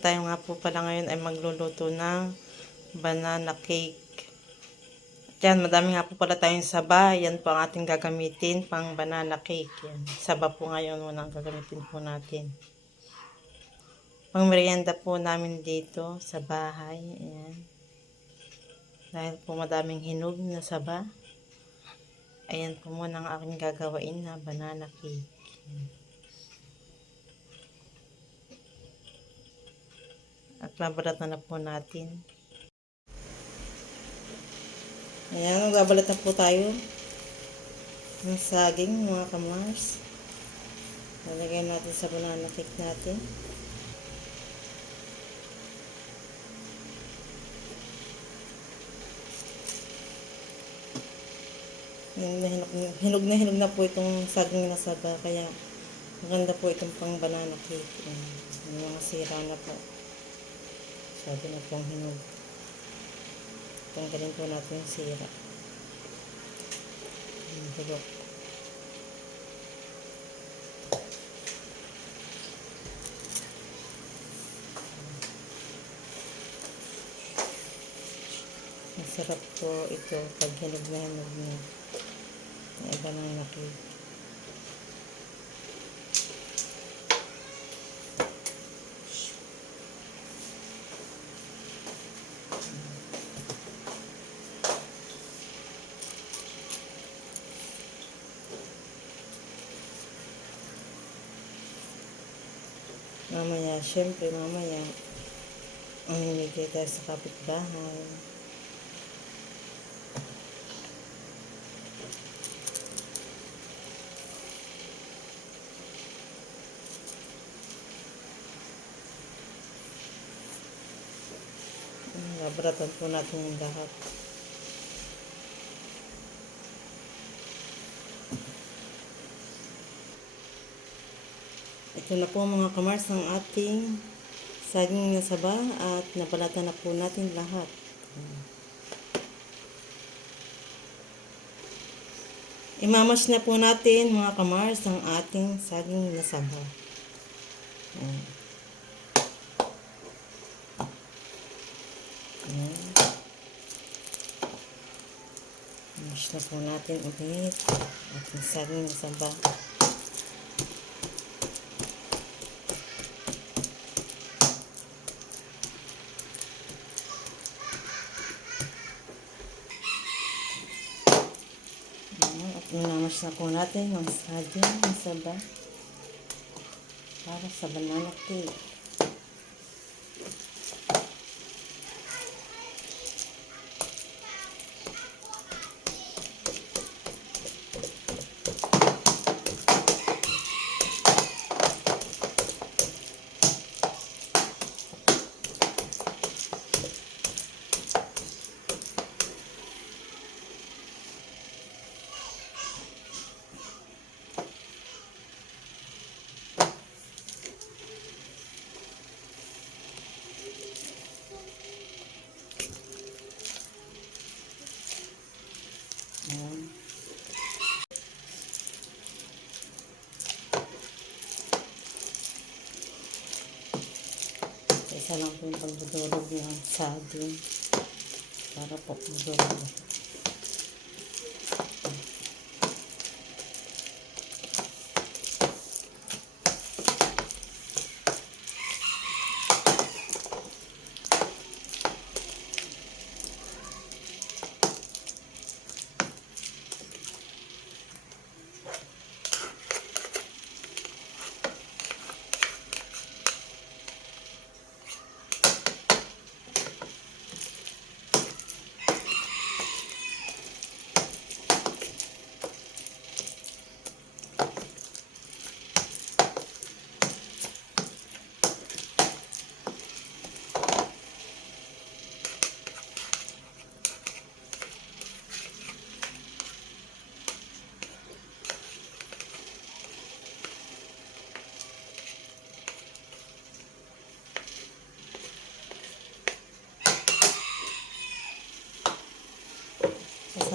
tayo nga po pala ngayon ay magluluto ng banana cake. Yan, madami nga po pala tayong saba. Yan po ang ating gagamitin pang banana cake. Yan. Saba po ngayon muna ang gagamitin po natin. Pang merienda po namin dito sa bahay. Ayan. Dahil po madaming hinog na saba. Ayan po muna ang aking gagawain na banana cake. Ayan. At babalatan na po natin. Ayan, magbabalat na po tayo ng saging mga kamars. Lalagay natin sa banana cake natin. Hinog na hinog, hinog na hinog na po itong saging na saba. Kaya maganda po itong pang banana cake. Ayan, mga sira na po. Sabi na pong hinog. Tanggalin po natin yung sira. Yung bulok. Masarap po ito pag hinog na hinog na. Iba nang nakik. Mamaya, syempre mamaya, mamimigay tayo sa kapitbahay. Babaratan po natin yung lahat. Ito na po mga kamars ang ating saging na saba at nabalatan na po natin lahat. Imamash na po natin mga kamars ang ating saging na saba. Ayan. Ayan. Na po natin ulit ating saging na saba. Ayan, Na po natin yung saging na saba para sa banana cake. Isa lang po yung pagdudurog ng saging para po madurog.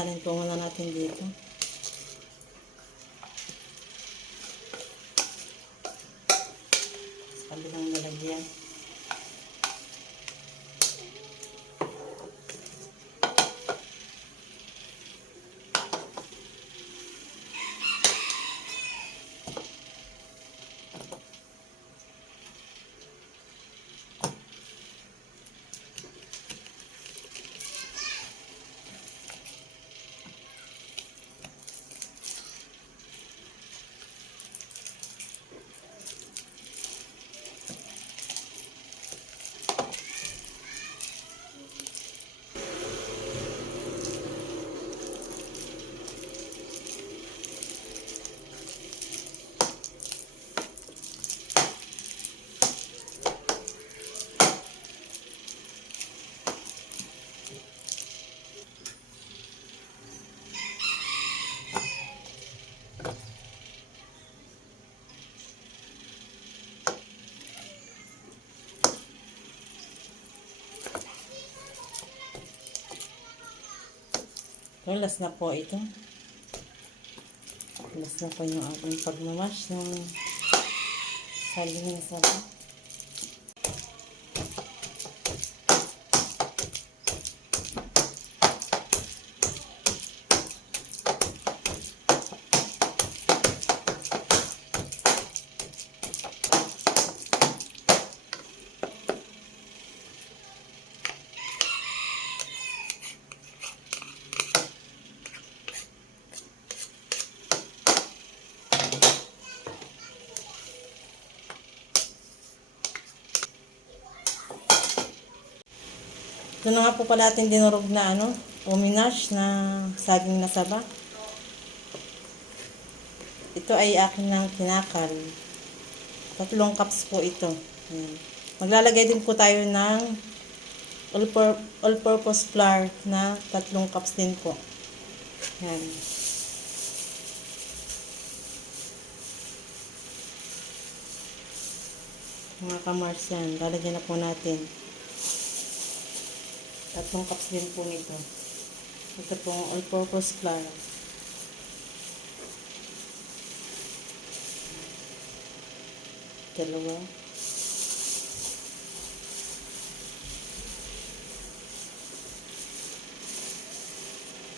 Sasalin po muna natin dito. Sa kabilang lalagyan. So, na po ito. Last na po yung ating pagmamash ng saging na Ito na nga po pala ating dinurog na ano, uminash na saging na saba. Ito ay akin ng kinakal. Tatlong cups po ito. Maglalagay din po tayo ng all-pur- all-purpose flour na tatlong cups din po. Ayan. Mga kamars yan, lalagyan na po natin. Tatlong cups din po nito. Ito pong all-purpose flour. Dalawa.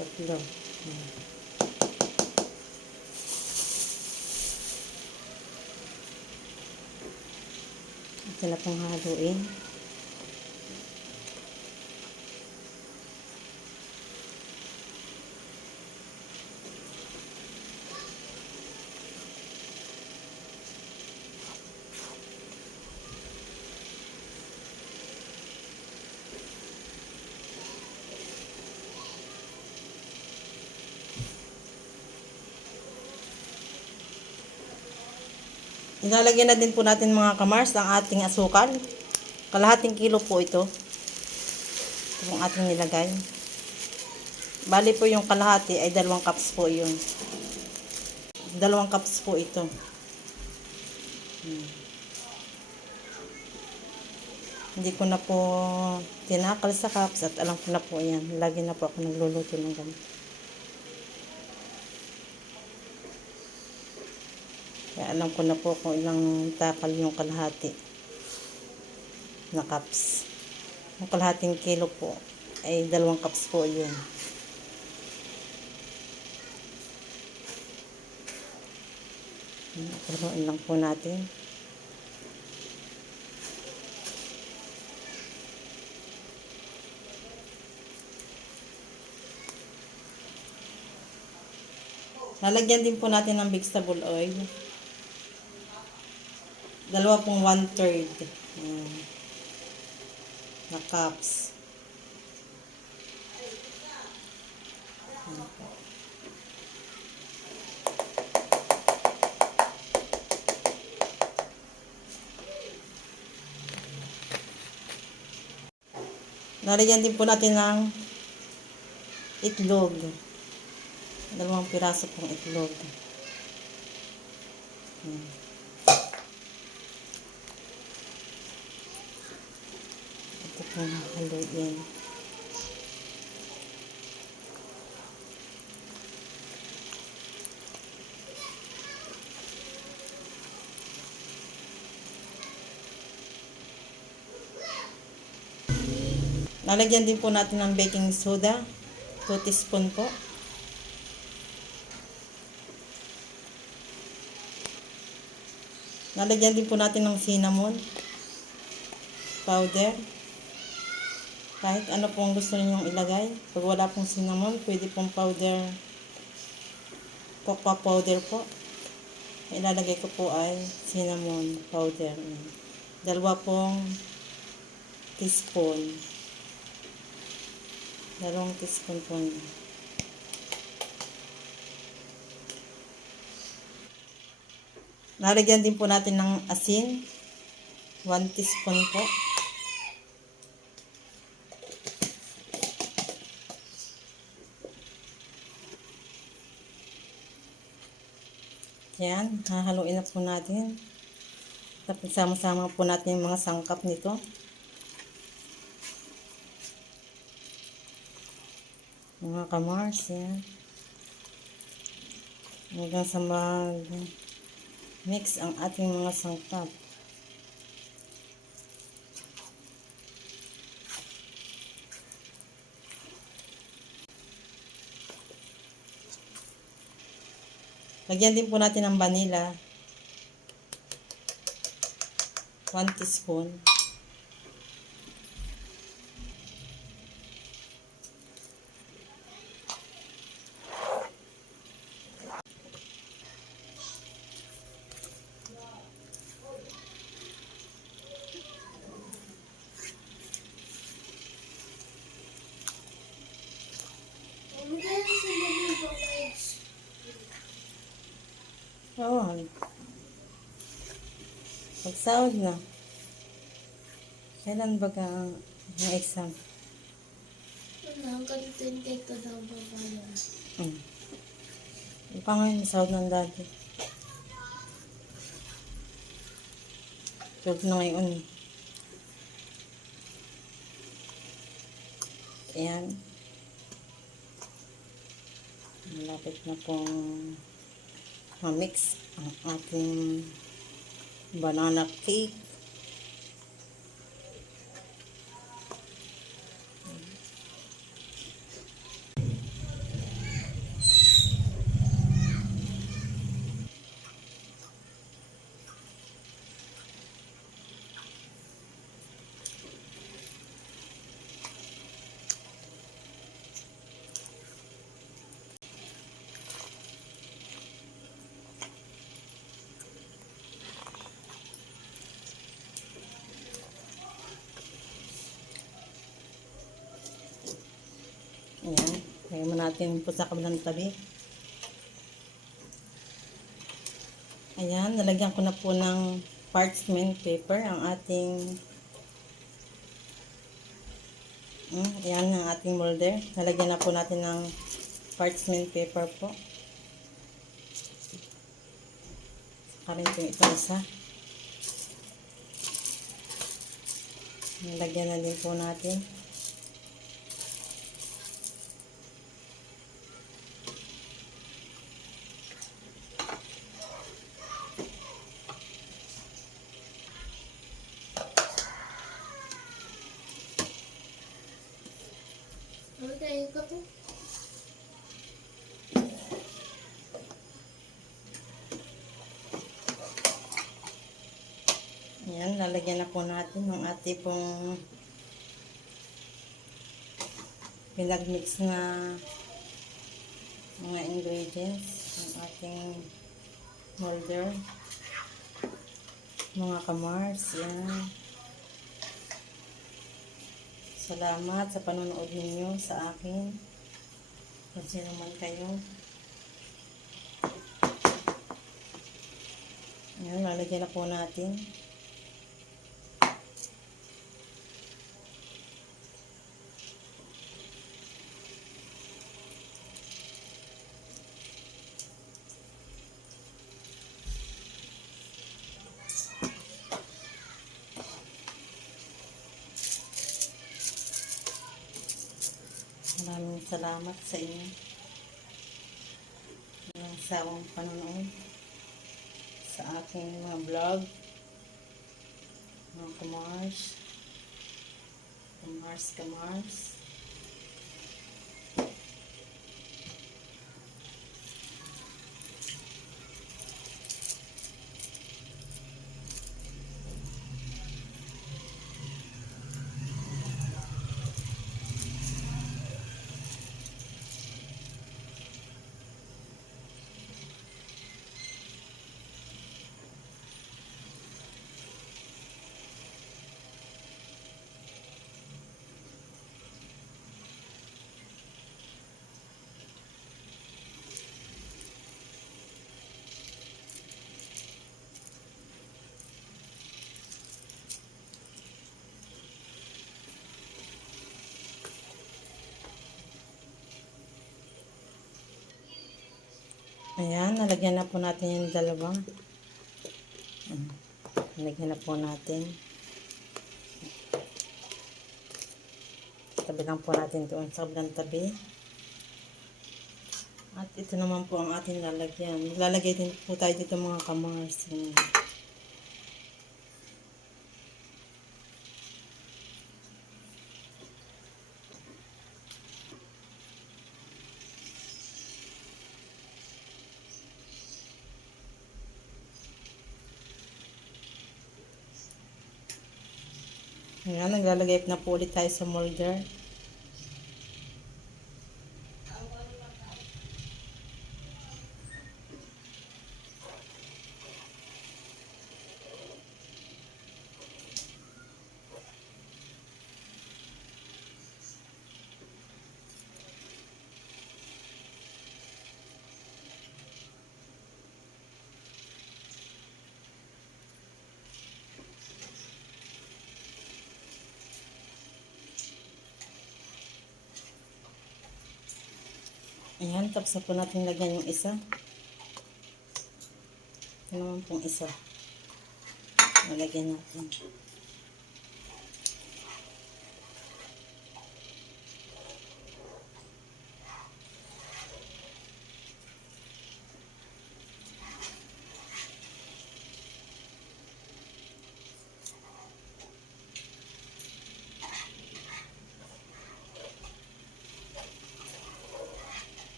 Tatlo. Ito na pong haluin. Ilalagyan na din po natin mga kamars ang ating asukal. Kalahating kilo po ito. Ito ang ating nilagay. Bali po yung kalahati ay dalawang cups po yun. Dalawang cups po ito. Hmm. Hindi ko na po tinakal sa cups at alam ko na po yan. Lagi na po ako nagluluto ng ganito. Alam ko na po kung ilang takal yung kalahati na cups. Yung kalahating kilo po ay dalawang cups po yun. Paluin lang po natin. Lalagyan din po natin ng vegetable oil. Dalawa pong one-third. Ayan. Na cups. Lalagyan din po natin ng itlog. Dalawang piraso pong itlog. Ayan. Po haluin. Lalagyan din po natin ng baking soda. 2 teaspoon po. Lalagyan din po natin ng cinnamon powder. Kahit ano pong gusto ninyong ilagay. Pag wala pong cinnamon, pwede pong powder cocoa powder po. Ilalagay ko po ay cinnamon powder. Dalawa pong teaspoon. Dalawang teaspoon po. yun. Lalagyan din po natin ng asin. 1 teaspoon po. Yan, hahaluin na po natin. Tapos sama-sama po natin yung mga sangkap nito. Mga kamars, yan. Hanggang sa mag mix ang ating mga sangkap. Lagyan din po natin ng vanilla. 1 teaspoon. Pagsahod na. Kailan ba ka ang exam? Hanggang 28 ko daw babayan. Hmm. Yung pa ngayon, sahod ng dati. 12 na ngayon. Ayan. Malapit na pong ma-mix ang ating banana cake. Lagyan mo natin po sa kabilang tabi. Ayan. Nalagyan ko na po ng parchment paper ang ating Hmm, ayan ang ating molder. Nalagyan na po natin ng parchment paper po. Saka rin po ito isa. Nalagyan na din po natin. Okay, ka po. Ayan, lalagyan na po natin ng ating pong pinagmix na mga ingredients ng ating molder. Mga kamars, yan. Salamat sa panonood ninyo sa akin. Kung sino man kayo. Ayan, lalagyan na po natin. Salamat sa inyo. Walang sawang panonood sa aking mga vlog. Mga kamars. Kamars, kamars. Ayan, nalagyan na po natin yung dalawang. Ayan, Nalagyan na po natin. Tabi lang po natin doon sa kabilang tabi. ito naman po ang ating lalagyan. Lalagay din po tayo dito mga kamars. Ayan. Ayan, naglalagay na po ulit tayo sa molder. Ayan, tapos na po natin lagyan yung isa. Ito naman pong isa. Nalagyan natin.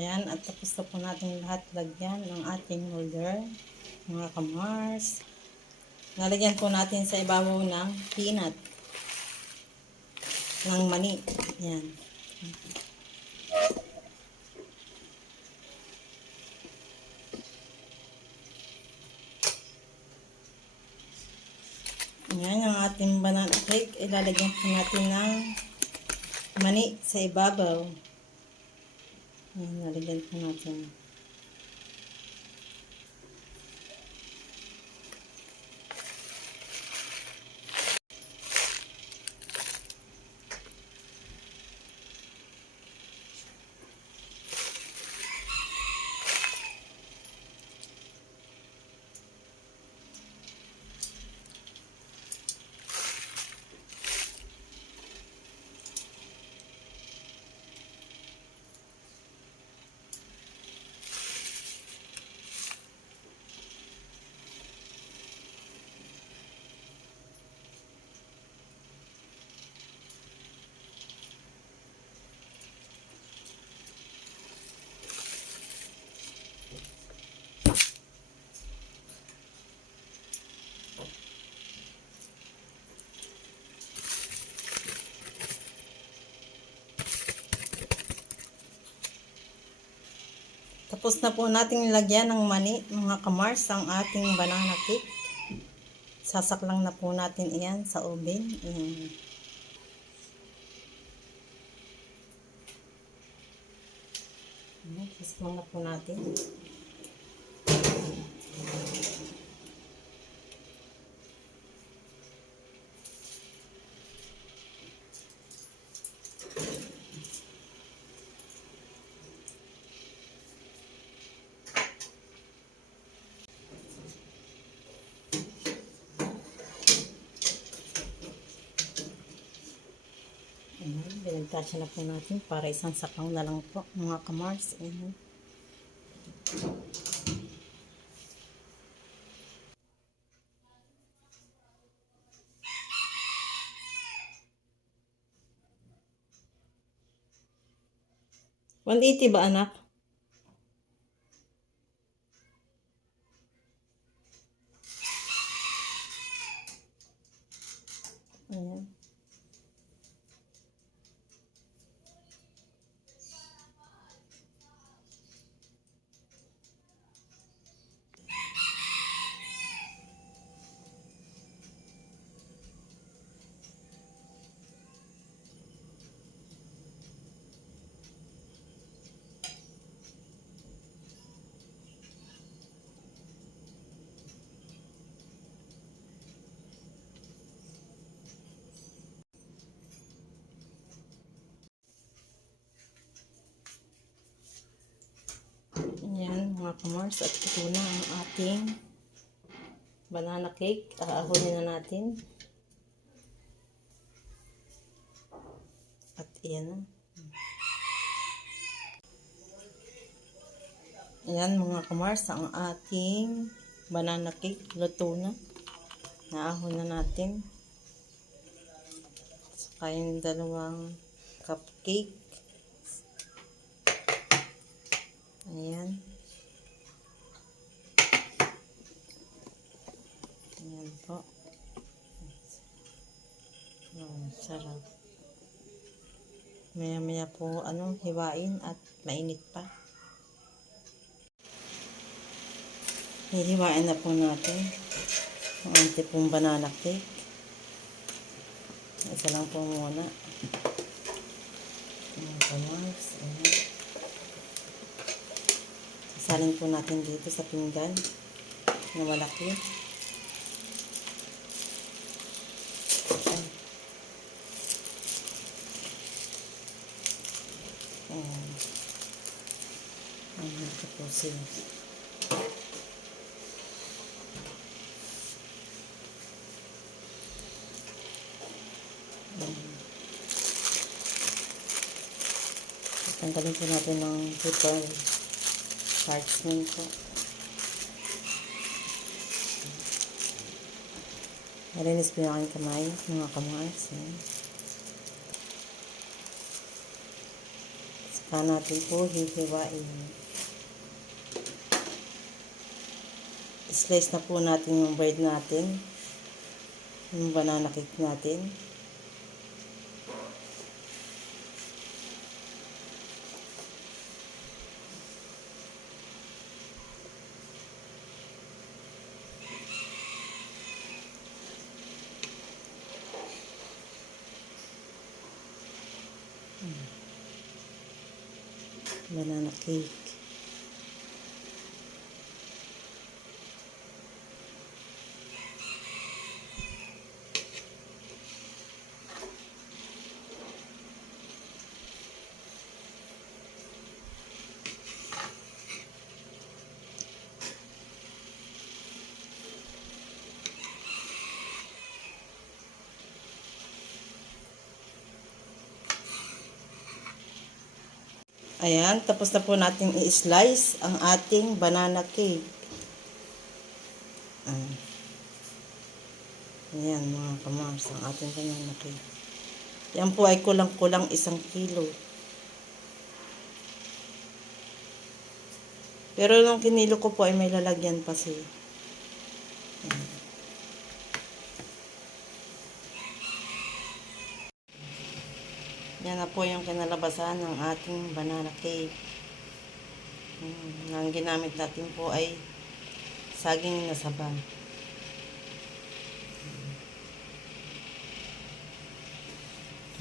Ayan, at tapos na po natin lahat lagyan ng ating holder, mga kamars. Nalagyan po natin sa ibabaw ng peanut, ng mani. Ayan. Ayan, ang ating banana cake, ilalagyan po natin ng mani sa ibabaw. Ayan, nalagyan po natin. Tapos na po nating nilagyan ng mani, mga kamars, ang ating banana cake. Sasaklang na po natin iyan sa oven. Ayan, Sasaklang na po natin. Binagtasya na po natin para isang sakang na lang po, mga kamars. Ayan. One eighty ba anak? Ayan mga kamars at ito na ang ating banana cake. Aahunin na natin. At iyan na. Ayan mga kamars, ang ating banana cake. Luto na. Naahon na natin. Saka yung dalawang cupcake. Ayan. Ayan po. Oh, sarap. Maya maya po ano, hiwain at mainit pa. Hihiwain na po natin ang ating pong banana cake. Isa lang po muna. Ayan po, Mars. Ayan. Sasalin po natin dito sa pinggan na malaki. Ayan. Ayan. Ayan, po sila. Tanggalin po natin ng paper parchment po. Narinis po yung aking kamay, mga kamars. Yan. Saka natin po hihiwain. Slice na po natin yung bread natin. Yung banana cake natin. Banana cake. Ayan, tapos na po natin i-slice ang ating banana cake. Ayan. Mga kamars, ang ating banana cake. Yan po ay kulang-kulang isang kilo. Pero nung kinilo ko po ay may lalagyan pa siya. Ayan. Yan na po yung kinalabasan ng ating banana cake. Hmm, ang ginamit natin po ay saging na saba.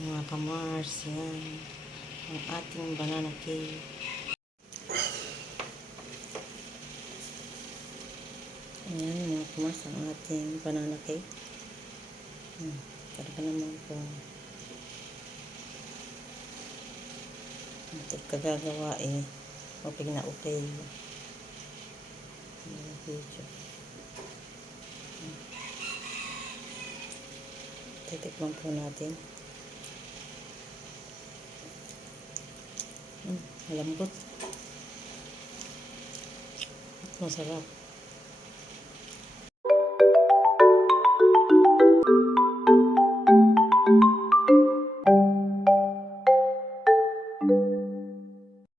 Mga kamars, yan. Ang ating banana cake. Ayan mga kamars, ang ating banana cake. Hmm, talaga naman po. Ito kagagawa eh. Okay na video. Titikman po natin. Hmm, malambot. Masarap.